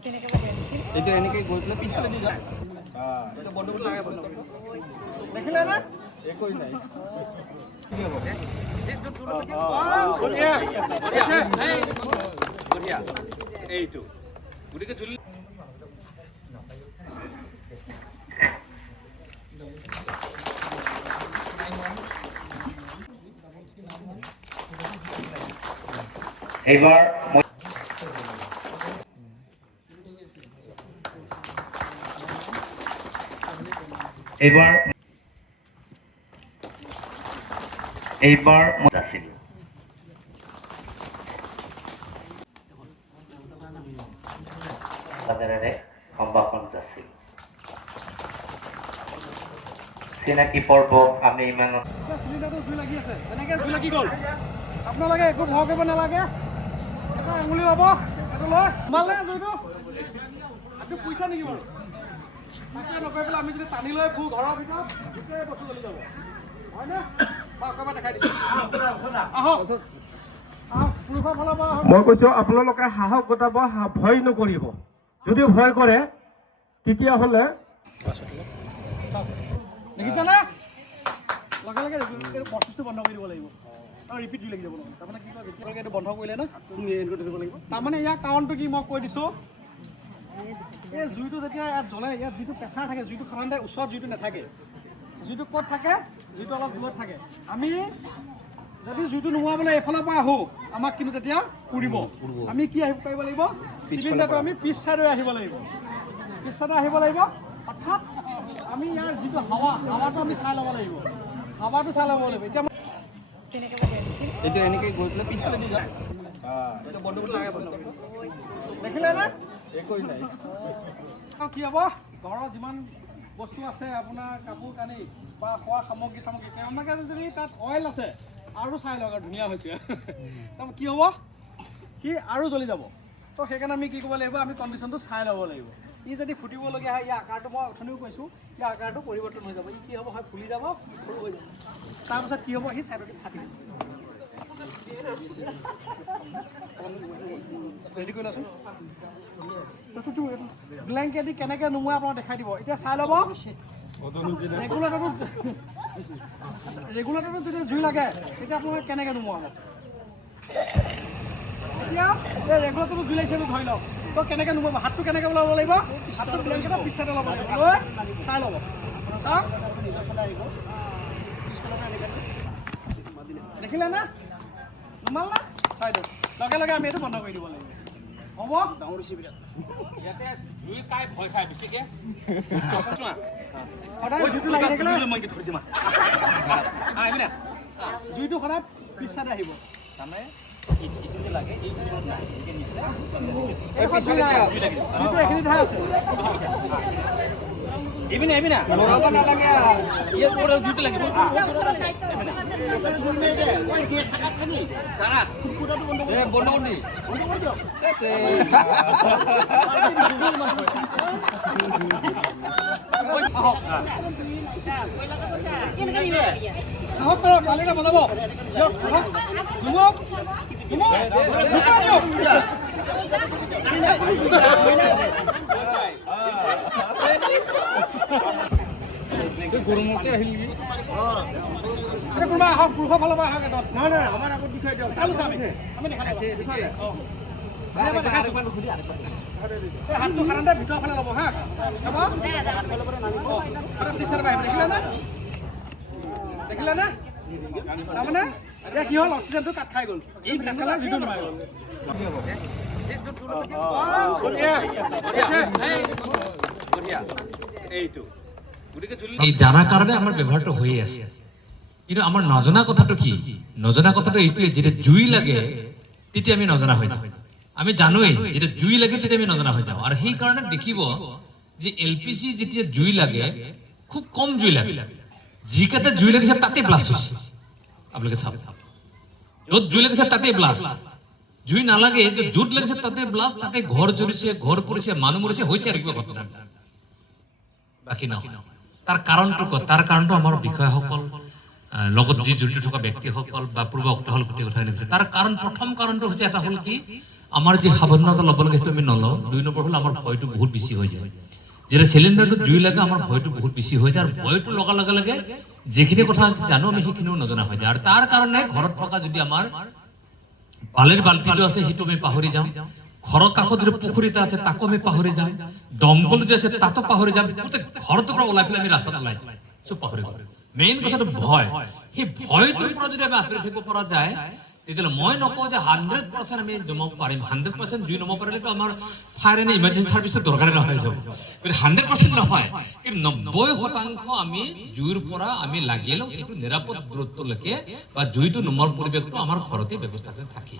এইটো এনেকৈ গৈ পেলাই পিছফালে দি যায় এইটো বন্ধ কৰি লাগে বন্ধ দেখিলে না একোই নাই এইটো গতিকে তুলি এবাৰ এইবাৰ আছিল সাধাৰণে সম্ভাষণ আছিল চিনাকি পৰ্ব আমি ইমান আপোনালোকে একো ভয় কৰিব নালাগে এটা আঙুলি ল'ব এইটো লৈ মালে জুইটো এইটো পইচা নেকি বাৰু তাকে নকৰি পেলাই আমি যদি টানি লৈ ফুৰোঁ ঘৰৰ ভিতৰত গোটেই বস্তু জ্বলি যাব হয়নে মই অকণমান দেখাই দিছোঁ আহক পুৰুষৰ ফালৰ পৰা আহক মই কৈছোঁ আপোনালোকে সাহস গোটাব ভয় নকৰিব যদি ভয় কৰে তেতিয়াহ'লে দেখিছেনে লগে লগে প্ৰচেছটো বন্ধ কৰি দিব লাগিব আৰু ৰিপিট লাগি যাব নহয় তাৰমানে কি কয় যেতিয়ালৈকে এইটো বন্ধ কৰিলে ন তুমি এণ্ড কৰি দিব লাগিব তাৰমানে ইয়াৰ কাৰণটো কি মই কৈ দিছোঁ এই জুইটো যেতিয়া ইয়াত জ্বলে ইয়াত যিটো প্ৰেছাৰ থাকে জুইটো সাধাৰণতে ওচৰত জুইটো নাথাকে জুইটো ক'ত থাকে জুইটো অলপ দূৰত থাকে আমি যদি জুইটো নোহোৱাবলৈ এইফালৰ পৰা আহোঁ আমাক কিন্তু তেতিয়া পুৰিব আমি কি আহিব পাৰিব লাগিব চিলিণ্ডাৰটো আমি পিছ চাইডে আহিব লাগিব পিছ চাইডে আহিব লাগিব অৰ্থাৎ আমি ইয়াৰ যিটো হাৱাটো আমি চাই ল'ব লাগিব হাৱাটো চাই ল'ব লাগিব এতিয়া এইটো এনেকৈ গৈ পেলাই পিছফালে দি যায় এইটো বন্ধ কৰি লাগে বন্ধ দেখিলে নে একোই নাই কি হ'ব ঘৰৰ যিমান বস্তু আছে আপোনাৰ কাপোৰ কানি বা খোৱা সামগ্ৰী তেওঁলোকে যদি তাত অইল আছে আৰু চাই লওক আৰু ধুনীয়া হৈছে তাৰপৰা কি হ'ব সি আৰু জ্বলি যাব তো সেইকাৰণে আমি কি কৰিব লাগিব আমি কণ্ডিশ্যনটো চাই ল'ব লাগিব ই যদি ফুটিবলগীয়া হয় ইয়াৰ আকাৰটো মই অথনিও কৈছোঁ ইয়াৰ আকাৰটো পৰিৱৰ্তন হৈ যাব ই কি হ'ব হয় ফুলি যাব সৰু হৈ যাব তাৰপিছত কি হ'ব সি চাইডতে ফাটি ৰেডি কৰি লওঁচোন ব্লেংকেট দি কেনেকৈ নুমুৱাই আপোনাক দেখাই দিব এতিয়া চাই ল'ব ৰেগুলেটৰটো যেতিয়া জুই লাগে তেতিয়া আপোনালোকে কেনেকৈ নুমুৱাব এতিয়া এই ৰেগুলেটৰটো জুই লাগিছে ধৰি লওক তো কেনেকৈ নুমুৱাব হাতটো কেনেকৈ ল'ব লাগিব হাতটো ব্লেংকেটৰ পিছতে ল'ব লাগিব লৈ চাই ল'ব চাওক দেখিলে না নুমাল না চাই দিয়ক লগে লগে আমি এইটো বন্ধ কৰি দিব লাগিব হ'ব ডাঙৰ ৰেচিপিটা ইয়াতে জুই কাই ভয় খাই বেছিকৈ সদায় জুইটো লাগি থাকিলে মই থৈ দিম আহিবি না জুইটো সদায় পিছ চাইডে আহিব তাৰমানে এইটো লাগে এইটো নাই জুইটো এইখিনিতহে আছে এবিনা এবিনা লৰাব নালাগে ইয়াত পুৰা জুইটো লাগিব বন্ধ কৰি কালিকে বনাব গৰমতে আহিল কোনোবা আহক পুৰুষৰ ফালৰ পৰা আহক এজন নহয় নহয় আমাৰ আগত দেখুৱাই দিয়ক আমি হাতটো সাধাৰণতে ভিতৰৰ ফালে ল'ব হা দেখিলে নে তাৰমানে এতিয়া কি হ'ল অক্সিজেনটো কাট খাই গ'ল যিটো নোৱাৰি এই জানাৰ কাৰণে আমাৰ ব্যবহাৰটা হয়ে আছে কিন্তু আমাৰ নজনা কথাটো কি নজনা কথাটো এইটোৱে যেটা জুই লাগে তেতিয়া আমি নজনা হৈ যাওঁ আমি জানোই যেটা জুই লাগে তেতিয়া আমি নজনা হৈ যাওঁ আৰু সেই কাৰণে দেখিব যে এলপিজি যেতিয়া জুই লাগে খুব কম জুই লাগে যিকেইটা জুই লাগিছে তাতে ব্লাষ্ট হৈছে আপোনালোকে চাওক য'ত জুই লাগিছে তাতে ব্লাষ্ট জুই নালাগে যে য'ত লাগিছে তাতে ব্লাষ্ট তাতে ঘৰ জ্বলিছে ঘৰ পৰিছে মানুহ মৰিছে হৈছে আৰু কিবা কথা বাকী নহয় তাৰ কাৰণটো ক'ত তাৰ কাৰণটো আমাৰ বিষয়াসকল লগত যি জড়িত থকা ব্যক্তিসকল বা পূৰ্ব অক্টোহল গোটেই কথা লিখিছে তাৰ কাৰণ প্ৰথম কাৰণটো হৈছে এটা হ'ল কি আমাৰ যি সাৱধানতা ল'ব লাগে সেইটো আমি নলওঁ 2 নম্বৰ হ'ল আমাৰ ভয়টো বহুত বেছি হৈ যায় যেতিয়া চিলিণ্ডাৰটো জুই লাগে আমাৰ ভয়টো বহুত বেছি হৈ যায় আৰু ভয়টো লগাৰ লগে লগে যিখিনি কথা জানো আমি সেইখিনিও নজনা হৈ যায় আৰু তাৰ কাৰণে ঘৰত থকা যদি আমাৰ বালিৰ বাল্টিটো আছে সেইটো আমি পাহৰি যাওঁ ঘৰৰ কাষত যদি পুখুৰী এটা আছে তাকো আমি পাহৰি যাওঁ দমকল যে আছে তাতো পাহৰি যাওঁ গোটেই ঘৰটোৰ পৰা ওলাই পেলাই আমি ৰাস্তাত ওলাই যাওঁ চব পাহৰি গ'লো মেইন কথাটো ভয় সেই ভয়টোৰ পৰা যদি আমি আঁতৰি থাকিব পৰা যায় তেতিয়াহ'লে মই নকওঁ যে 100% আমি জমাব পাৰিম 100% জুই নমাব পাৰিলেতো আমাৰ ফায়াৰ এণ্ড ইমাৰ্জেঞ্চি চাৰ্ভিচৰ দৰকাৰে নহয় যাব কিন্তু 100% নহয় কিন্তু 90% আমি জুইৰ পৰা আমি লাগিলেও এইটো নিৰাপদ দূৰত্বলৈকে বা জুইটো নুমাৰ পৰিৱেশটো আমাৰ ঘৰতে ব্যৱস্থা কৰি থাকে